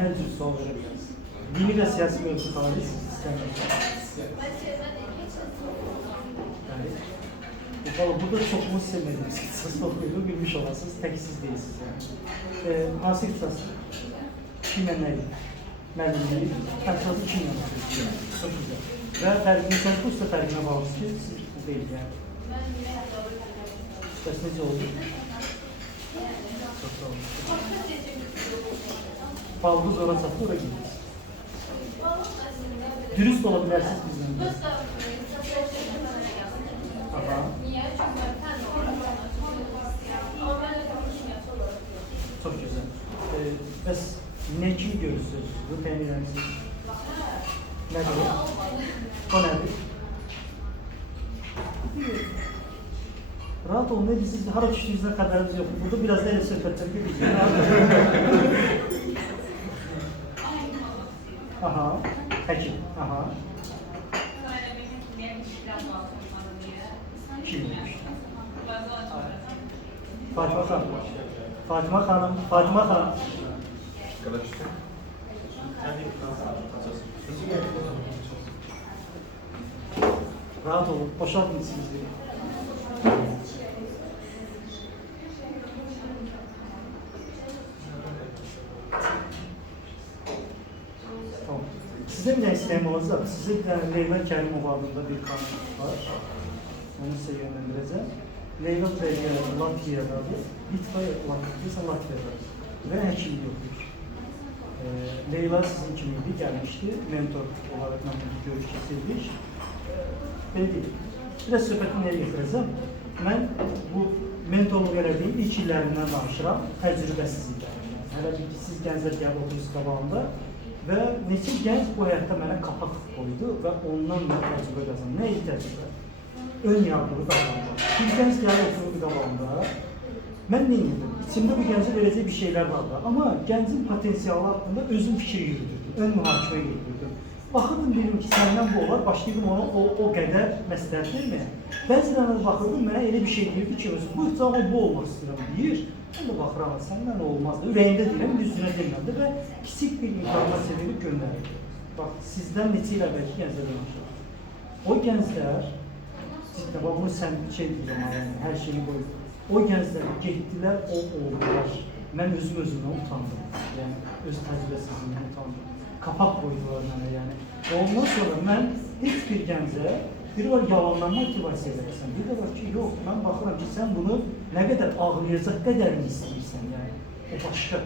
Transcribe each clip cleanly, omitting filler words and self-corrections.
hər cür sual verə bilərsiniz. Dini və siyasi mövzu xaric istəmirsiniz. Burada çoxumuz sevmədiyimiz ixtisas oxuyduğunu bilmiş olasınız, təksiz deyirsiniz. Yəni. Hansı ixtisas? Kimlə nə edir? Müəllimliyi, ixtisası kimlə oxuyur? Çox güzel. Və fərqinizdən kursa fərqinə bağlısı ki, siz bu deyil yəni. Bəs necə oldu? Çox sağ olun. Balğız ora çatdı, ora gidirsiniz. Dürüst ola bilərsiniz bizdən. Çok güzel. Bəs nə kimi görürsünüz? Bu təminlərsiniz? Nədir o? O nədir? Rahat olun, nədir? Siz hara düşdüyünüzdən xəbərimiz yoxdur. Burada biraz da elə söhbətlər görəcəyik. Aha, həkim. Aha. Fatıma Hanım. Fatıma Hanım. Fatıma Hanım. Rahat olun. Boşaltın isminizi. Tamam. Size bir isteğim olacak. Size bir tane Leyla Kerimova adında bir kanun var. Onu size yönlendireceğim. Leyla Latviya'dadır. Litva'ya Latviya'dadır. Ve həkimlik oxuyur. Leyla sizin kimiydi, gelmişti. Mentor olarak mən görüş keçirdik. Belə deyil. Biraz söhbətini nereye getirəcəm? Mən bu mentorluq elədiyim ilk illərindən danışıram. Təcrübəsiz illərindən. Hələ ki, siz gənclər gəlib oturursunuz qabağında və neçə gənc bu həyatda mənə kapaq qoydu və ondan mən təcrübə qazandım. Nə iyi təcrübə? Ön yargılı davranma. Bir gənc gəlib otururdu qabağında. Mən nə edirdim? İçimdə bu gəncə verəcək bir şeylər vardı. Amma gəncin potensiyalı haqqında özüm fikir yürüdürdüm. Ön mühakimə yürüdürdüm. Baxırdım, dedim ki, səndən bu olar. Başlayırdım ona o qədər məsləhət verməyə. Bəzilərine baxırdım, mənə elə bir şey deyirdi ki, bu ixtiyarla bu olmaq istəyirəm deyir. Mən də baxıram, səndən olmazdı. Ürəyində deyirəm, düzünə demirəm və kiçik bir informasiya verib göndərir. Bax, sizdən neçə il əvvəlki gənclər danışır. O gənclər, bunu sən şey deyirəm, hər şeyi qoyub. O gənclər getdilər, o oldular. Mən özümdən utandım. Yəni, öz təcrübəsizliğimdən utandım. Kapaq qoydular mənə, yəni. Ondan sonra mən heç bir gəncə, biri var yalandan motivasiya verirsən, bir də var ki, yox, mən baxıram ki, sən bunu nə qədər ağlayacaq qədərini istəyirsən, yəni. O başqa.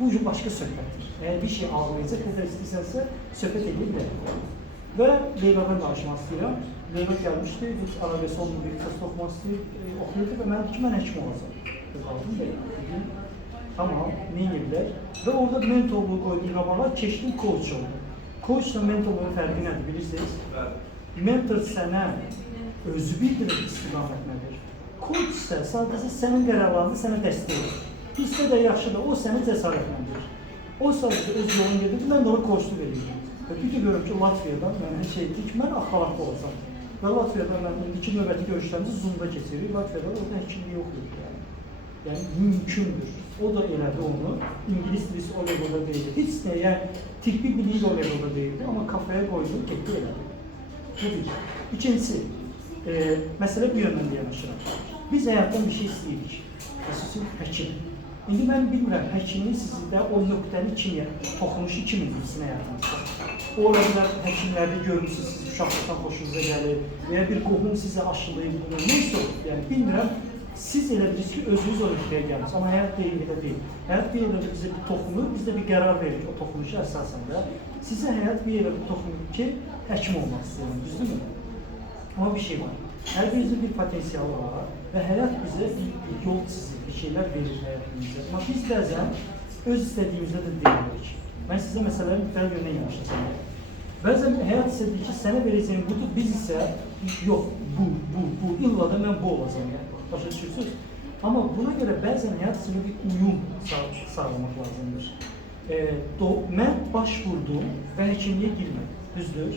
Bu başqa söhbətdir. Əgər bir şey ağlayacaq qədər istəyirsənsə, söhbət edirlər. Və Leyladan danışmaq istəyirəm. Leyla gəlmişdi, heç arabesi olmadı, bir ixtisas oxumaq istəyir, oxuyurdu və mən ki, mən həkim olacaq. Qaldım deyil. Tamam, neyirlər? Və orada mentorluğu qoydum qabağa, keçdim coach oldu. Coachla mentorluğun fərqi nədir, bilirsiniz? Mentor sənə özü bildirir istiqamət nədir. Coach isə sadəcə sənin qərarlarını sənə dəstək edir. Hissə də yaxşıdır, o səni cəsarətləndirir. O sadəcə öz yolunu gedirdi, mən də ona coachluk edirdim. Bir də görürüm ki, Latviyadan mənə şey etdik, mən axalaqda olacam. Və Latviyadan mən iki növbəti görüşlərimizi Zoom'da keçirik. Latviyadan orada həkimliyi oxuyurdu yəni. Yəni, mümkündür. O da elədi onu. İngilis dilisi o levelda deyildi. Heç nə, yəni, tibbi biliyi o levelda deyildi. Amma kafaya qoydu, getdi elədi. Bu bir. İkincisi, məsələ bir yöndən də yanaşıram. Biz həyatdan bir şey istəyirik. Xüsusi həkim. İndi mən bilmirəm, həkimliyi sizdə o nöqtəni kimi, toxunuşu kimi bilsin həyatınızda. O ola bilər, həkimlərdə görmüşsünüz, siz uşaqlıqdan xoşunuza gəlir və ya bir qohum sizə aşılayıb bunu. Neysə olur, yəni bilmirəm, siz elə bilirsiniz ki, özünüz o nöqtəyə gəlmişsiniz, amma həyat deyil, elə deyil. Həyat bir yerdə bizə bir toxunur, biz də bir qərar veririk o toxunuşu əsasında. Sizə həyat bir yerdə toxunur ki, həkim olmaq istəyirəm, düzdürmü? Amma bir şey var, hər birinizin bir potensiyalı var və həyat bizə bir yol çizir, bir şeylər verir həyatımızda. Amma biz bəzən öz istədiyimizdə də deyirik. Mən sizə məsələrin müxtəlif yöndən yanaşacağım. Bəzən həyat istədiyi ki, sənə verəcəyim budur, biz isə yox, bu, illa da mən bu olacağım. Başa düşürsünüz. Amma buna görə bəzən həyat sizə bir uyum sağlamaq lazımdır. Mən başvurdum və həkimliyə girmədim, düzdür.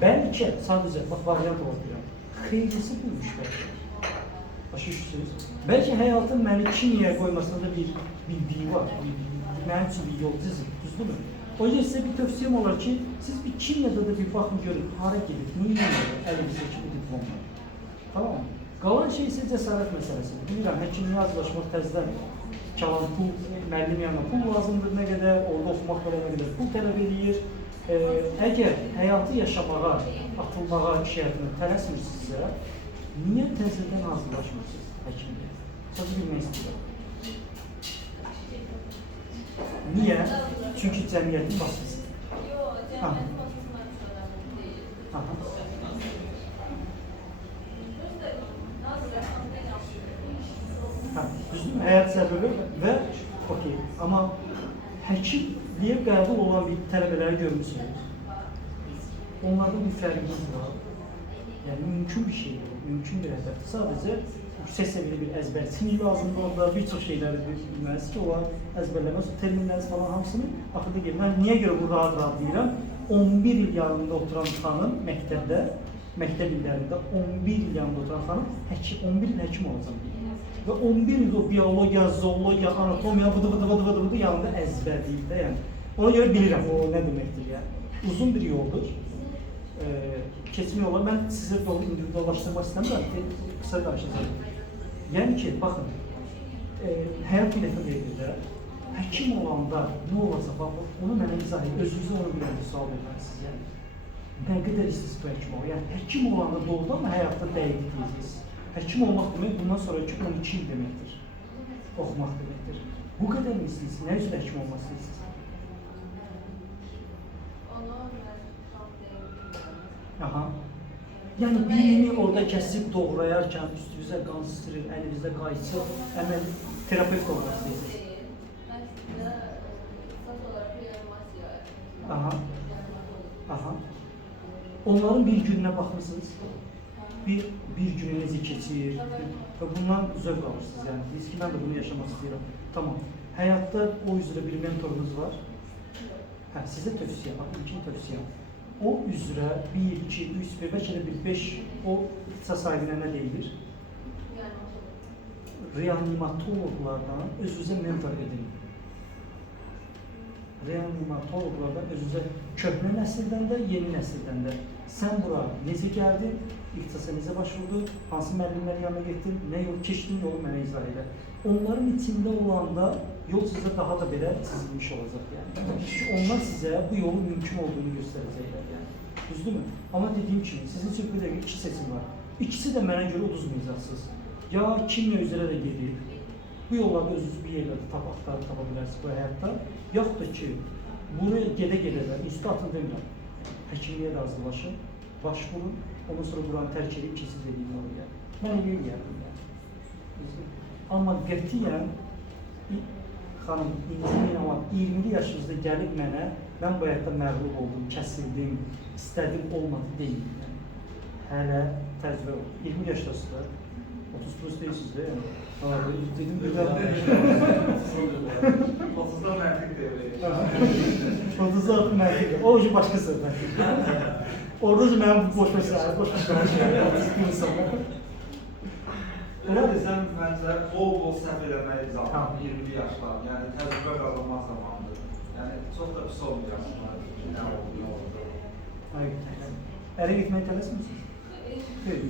Bəlkə, sadəcə, variant ola bilirəm, xeyrisi buymuş bəlkə. Başa düşürsünüz. Belki hayatın məni kimyaya koymasında da bir bildiği var. Mənim üçün bir yol çizim, düzdür mü? O yüzden size bir tövsiyem olar ki, siz bir kimyada da bir bakın görün, hara gidip, neyin olur elinizdeki bu diplomla. Tamam mı? Qalan şey ise cəsarət məsələsidir. Bilirəm, həkimliyə hazırlaşmaq təzdən çalan pul, müəllim yanına pul lazımdır nə qədər, orada oxumaq belə nə qədər pul tələb edir. Əgər həyatı yaşamağa, atılmağa iş həyatına tələsmirsinizsə, niyə təzədən hazırlaşmırsınız həkimliyə? Sözü bilmək istəyirəm. Niyə? Çünki cəmiyyətin vasitəsidir. Aha. Aha. Düzdür mü? Həyat səbəbi və okey. Amma həkimliyə qəbul olan bir tələbələri görmürsünüz. Onlarda bir fərqimiz var. Yəni mümkün bir şey yok, mümkün bir hədəfdir. Sadəcə yüksək səviyyəli bir əzbərçilik lazımdır orada, bir çox şeyləri bilməlisin ki, onlar əzbərləməz, terminləriniz falan hamısını axırda gelir. Mən niyə görə bu rahat deyirəm? 11 il yanında oturan xanım məktəbdə, məktəb illərində 11 il yanında oturan xanım 11 il həkim olacaq deyir. Və 11 il o biyologiya, zoologiya, anatomiya, vıdı yanında əzbərləyib də yəni. Ona görə bilirəm o nə deməkdir yəni. Uzun bir yoldur. Keçmək olar. Mən sizə yolu individuallaşdırmaq istəmirəm ki, qısa danışacağım. Yəni ki, baxın, həyat biləti verir. Həkim olanda nə olacaq, onu mənə izah edin, özünüzə onu bilən bir sual verməlisiniz. Yəni, nə qədər istəyirsiniz bu həkim olmaq? Yəni, həkim olanda doğrudan mı həyatda dəqiq deyəcəksiniz? Həkim olmaq demək, bundan sonraki 12 il deməkdir. Oxumaq deməkdir. Bu qədər mi istəyirsiniz? Nə üçün həkim olmaq istəyirsiniz? Aha. Yəni birini orada kəsib doğrayarkən üstünüzə qan sıçrır, əlinizdə qayçır, həmən terapevt olmaq istəyirsiniz. Aha. Aha. Onların bir gününə baxırsınız. Bir gününüzü keçir və bundan zövq alırsınız. Yəni, biz ki, mən də bunu yaşamaq istəyirəm. Tamam. Həyatda o üzrə bir mentorunuz var. Hə, sizə tövsiyəm, ilkin tövsiyəm. O üzrə 1, 2, 3, bəlkə də bir 5, o ixtisas sahibinə nə deyilir? Reanimatologlardan özünüzə mentor edin. Reanimatologlardan özünüzə köhnə nəsildən də, yeni nəsildən də. Sən bura necə gəldin, ixtisasa necə başvurdun, hansı müəllimlərin yanına getdin, nə yol keçdin, yolu mənə izah edə. Onların içində olanda yol sizə daha da belə çizilmiş olacaq. Yəni. Onlar sizə bu yolun mümkün olduğunu göstərəcəklər. Yəni. Düzdürmü? Amma dediyim kimi, sizin üçün bir dəqiqə 2 seçim var. İkisi də mənə görə uduzmayacaqsınız. Ya kimya üzrə də gedib, bu yollarda özünüz bir yerlərdə axtarıb tapa bilərsiniz bu həyatda, yaxud da ki, bunu gedə-gedələr, institutun demirəm, həkimliyə də hazırlaşın, başvurun, ondan sonra buranı tərk edib keçid edin oraya. Mən elə eləyərdim yəni. Amma qətiyyən, xanım, intimin ama 20 yaşınızda gəlib mənə, mən bu həyatda məğlub oldum, kəsildim, istədim, olmadı deyil. Hələ təcrübə oldu. 20 yaşdasınız da, 30 plus deyilsiniz də yəni. Dedim bir daha. 30'da məntiq devreye. 30'da məntiq. O ucu başqa söhbət. Orada da mənim boş məsələ, boş məsələ. Elə desəm, məncə bol-bol səhv eləməyi zaman, 20 yaşlar, yəni təcrübə qazanmaq zamanıdır. Yəni çox da pis olmayacaq. Nə oldu, nə oldu. Ərə getməyi tələsmirsiniz? Xeyr,